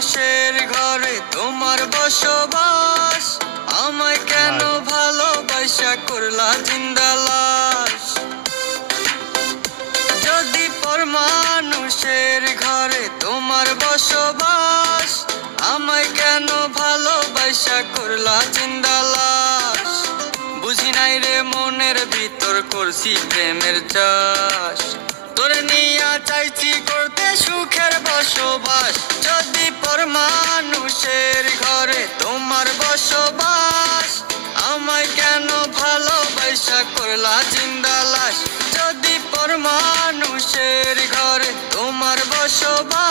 মানুষের ঘরে তোমার বসবাস, আমায় কেন ভালোবাসা করলা জিন্দা লাশ। যদি পর মানুষের ঘরে তোমার বসবাস, আমায় কেন ভালোবাসা করলা জিন্দা লাশ। বুঝি নাই রে মনের ভিতর করছি প্রেমের চাষ, তোরে নিয়া চাইছি করতে সুখের বসবাস। যদি পর মানুষের ঘরে তোমার বসবাস, আমায় কেন ভালোবাসা করলা জিন্দা লাশ। যদি পর মানুষের ঘরে তোমার বসবাস,